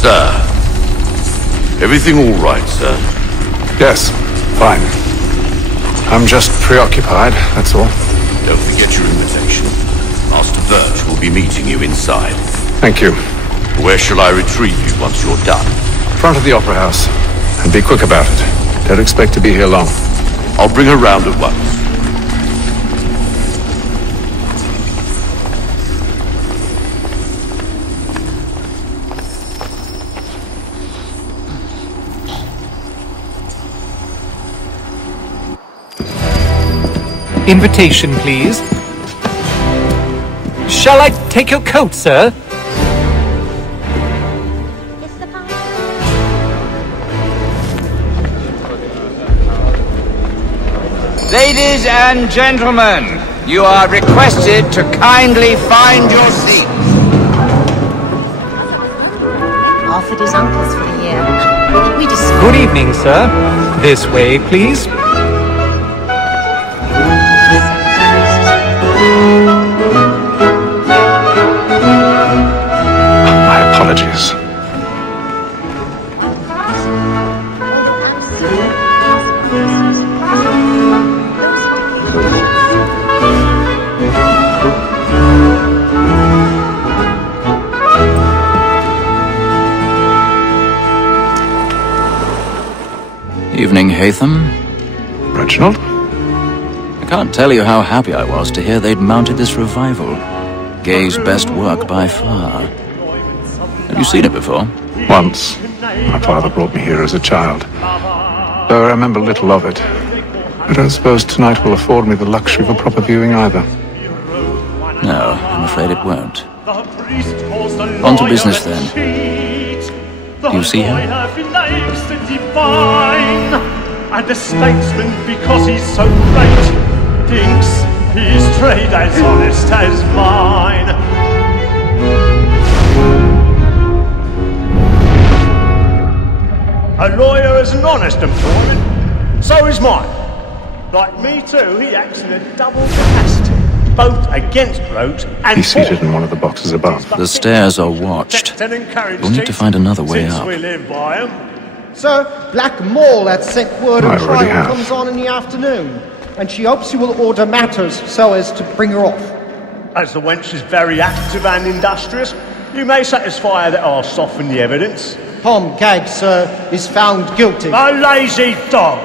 Sir. Everything all right, sir? Yes, fine. I'm just preoccupied, that's all. Don't forget your invitation. Master Birch will be meeting you inside. Thank you. Where shall I retrieve you once you're done? Front of the Opera House. And be quick about it. Don't expect to be here long. I'll bring her round at once. Invitation, please. Shall I take your coat, sir? Ladies and gentlemen, you are requested to kindly find your seats. Offered his uncles for the year. We just... Good evening, sir. This way, please. My apologies. Evening, Haytham. Reginald? I can't tell you how happy I was to hear they'd mounted this revival. Gay's best work by far. Have you seen it before? Once. My father brought me here as a child. Though I remember little of it. I don't suppose tonight will afford me the luxury of a proper viewing either. No, I'm afraid it won't. On to business then. Do you see him? And the statesman, because he's so great, thinks his trade as honest as mine. A lawyer is an honest employment, so is mine. Like me too, he acts in a double capacity, both against rogues and He's seated in one of the boxes above. The stairs are watched. We'll need to find another way up. We live by 'em. Sir, Black Mall had sent word I of already trial have. comes on in the afternoon, and she hopes you will order matters so as to bring her off. As the wench is very active and industrious, you may satisfy her that I'll soften the evidence. Tom Gagg, sir, is found guilty. A lazy dog!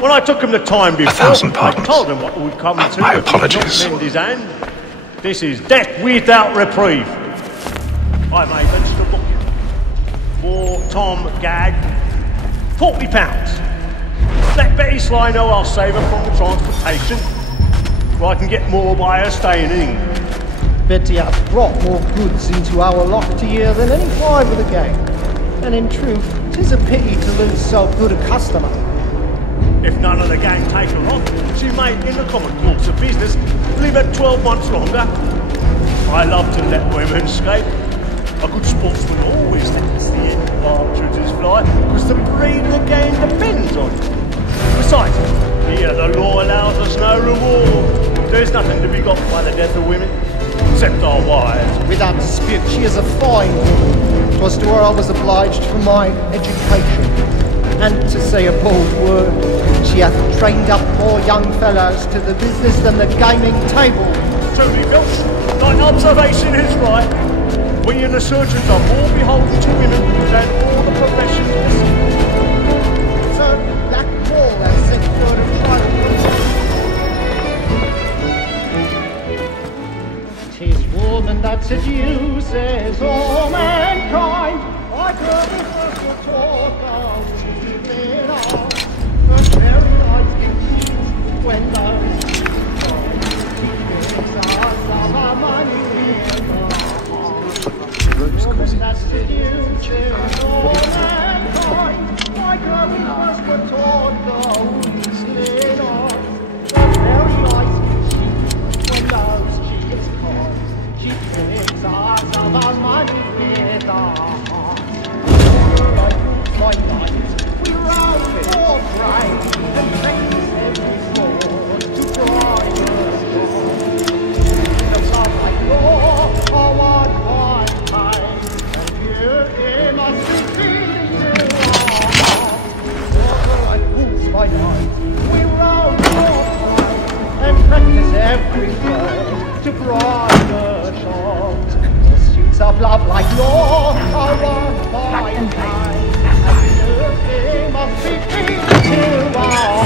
When I took him the time before, 1,000 I pardons. told him what would come to My him, apologies. not lend his hand. This is death without reprieve. I made extra booking for Tom Gagg. £40. Let Betty Sly know I'll save her from the transportation, so I can get more by her staying in England. Betty hath brought more goods into our lofty year than any five of the gang. And in truth, 'tis a pity to lose so good a customer. If none of the gang take her on, she may, in the common course of business, leave her 12 months longer. I love to let women escape. A good sportsman always lets the end of partridges fly, because the breed of the game depends on it. Besides, here the law allows us no reward. There's nothing to be got by the death of women, except our wives. Without dispute, she is a fine woman. 'Twas to her I was obliged for my education. And to say a bold word, she hath trained up more young fellows to the business than the gaming table. Truly, Milch, thine observation is right. We and the surgeons are more beholden to women than all the professions. Sir, Black Wall has sent word of trial. 'Tis woman that seduces all mankind. I couldn't hurt your talk of women are. Her very eyes get cheats when those things are our money in the heart. Woman that seduces all mankind. I couldn't hurt your talk of women are. Her very eyes get cheats when those cheats call. She thinks of our money in the heart. My life, we run for pride and face every flaw to bribe us. The love like law, our one time, and here in us. You're around by night, and nothing must be beating our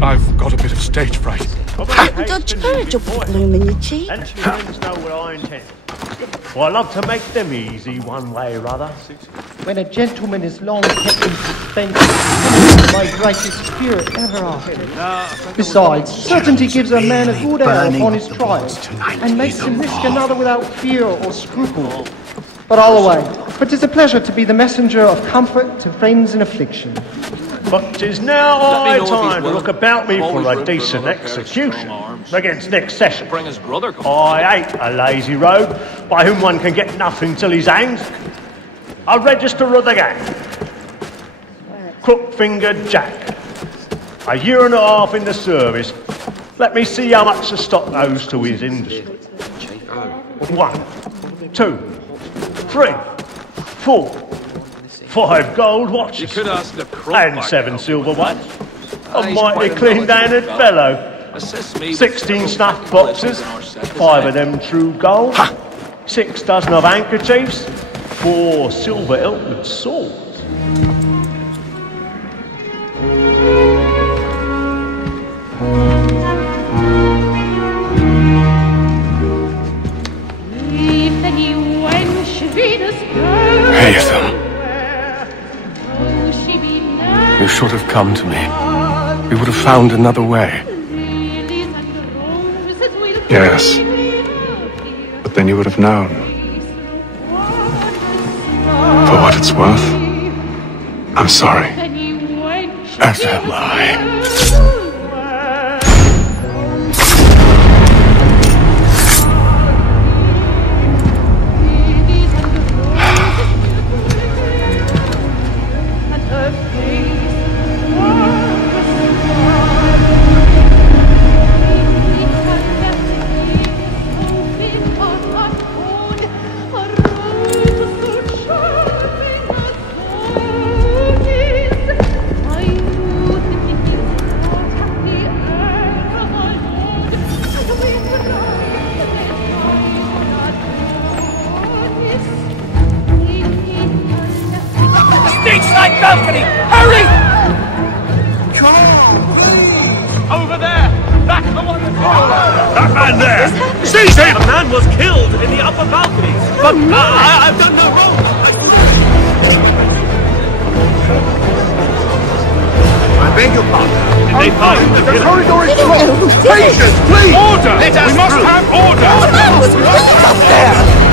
I've got a bit of stage fright. Dodge courage will put bloom in your cheek. And friends know what I intend. Well, I love to make them easy one way or other. When a gentleman is long kept in suspense, it's my greatest fear ever after. Besides, certainty gives a man a good hour upon his trial, and makes him risk another without fear or scruple. But I'll away, for 'tis a pleasure to be the messenger of comfort to friends in affliction. But 'tis now high time to look about me for a decent execution against next session. I hate a lazy rogue by whom one can get nothing till he's hanged. I'll register of the gang. Crook-fingered Jack. A year and a half in the service. Let me see how much the stock owes to his industry. 1, 2, 3, 4, 5 gold watches. And 7 silver ones. A mighty clean-handed fellow. 16 snuff boxes. 5 of them true gold. 6 dozen of handkerchiefs. 4 silver hilted swords. Haytham. You should have come to me. We would have found another way. Yes. But then you would have known. For what it's worth, I'm sorry. As am I. Balcony! Hurry! Over there! That's the one that's That man there! Seize him! A man was killed in the upper balconies. But I've done no wrong. I beg your pardon. Did they find the killer? The corridor is blocked! Patience, please! Order! We must have order! The man was killed up there!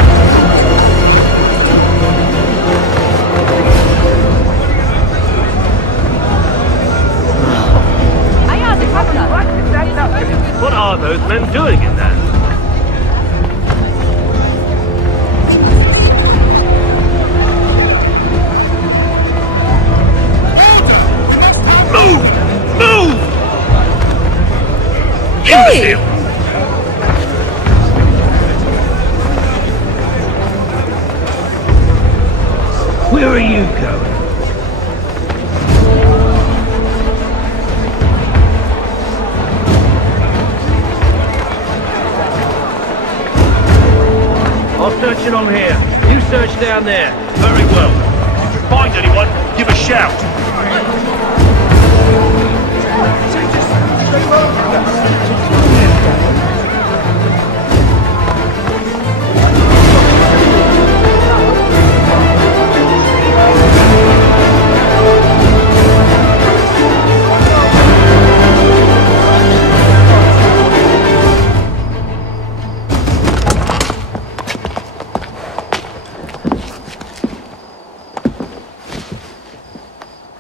What are those men doing in there? Move! Move! Hey! Where are you going? I'll search it on here. You search down there. Very well. If you find anyone, give a shout.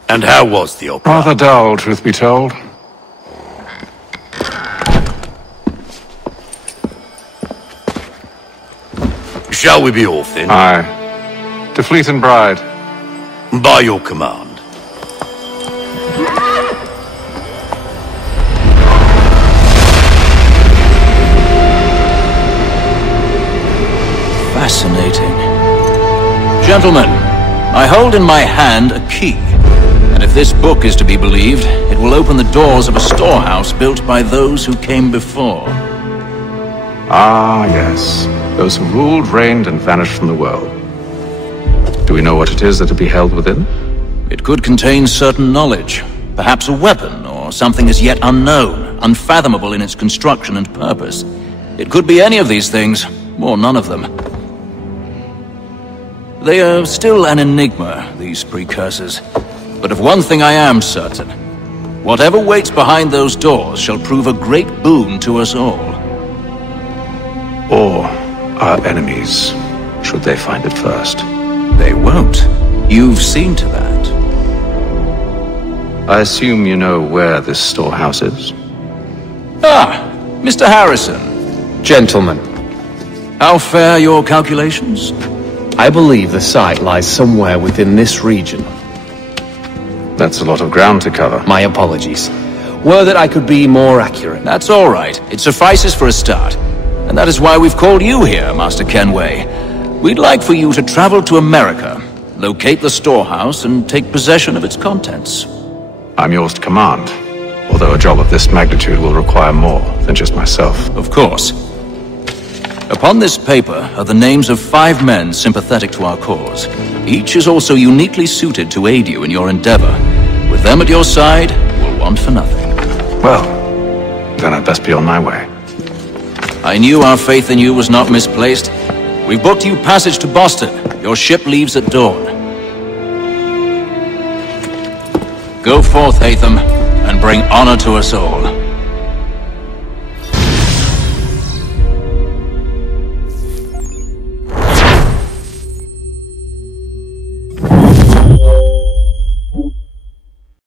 And how was the opera? Rather dull, truth be told. Shall we be off then? Aye. To Fleet and Bride. By your command. Fascinating. Gentlemen, I hold in my hand a key, and if this book is to be believed, it will open the doors of a storehouse built by those who came before. Ah, yes. Those who ruled, reigned, and vanished from the world. Do we know what it is that will be held within? It could contain certain knowledge. Perhaps a weapon, or something as yet unknown, unfathomable in its construction and purpose. It could be any of these things, or none of them. They are still an enigma, these precursors. But of one thing I am certain. Whatever waits behind those doors shall prove a great boon to us all. Or our enemies, should they find it first. They won't. You've seen to that. I assume you know where this storehouse is? Ah, Mr. Harrison. Gentlemen, How fare your calculations? I believe the site lies somewhere within this region. That's a lot of ground to cover. My apologies. Were that I could be more accurate. That's all right. It suffices for a start. And that is why we've called you here, Master Kenway. We'd like for you to travel to America, locate the storehouse, and take possession of its contents. I'm yours to command, although a job of this magnitude will require more than just myself. Of course. Upon this paper are the names of 5 men sympathetic to our cause. Each is also uniquely suited to aid you in your endeavor. With them at your side, we'll want for nothing. Well, then I'd best be on my way. I knew our faith in you was not misplaced. We've booked you passage to Boston. Your ship leaves at dawn. Go forth, Hatham, and bring honor to us all.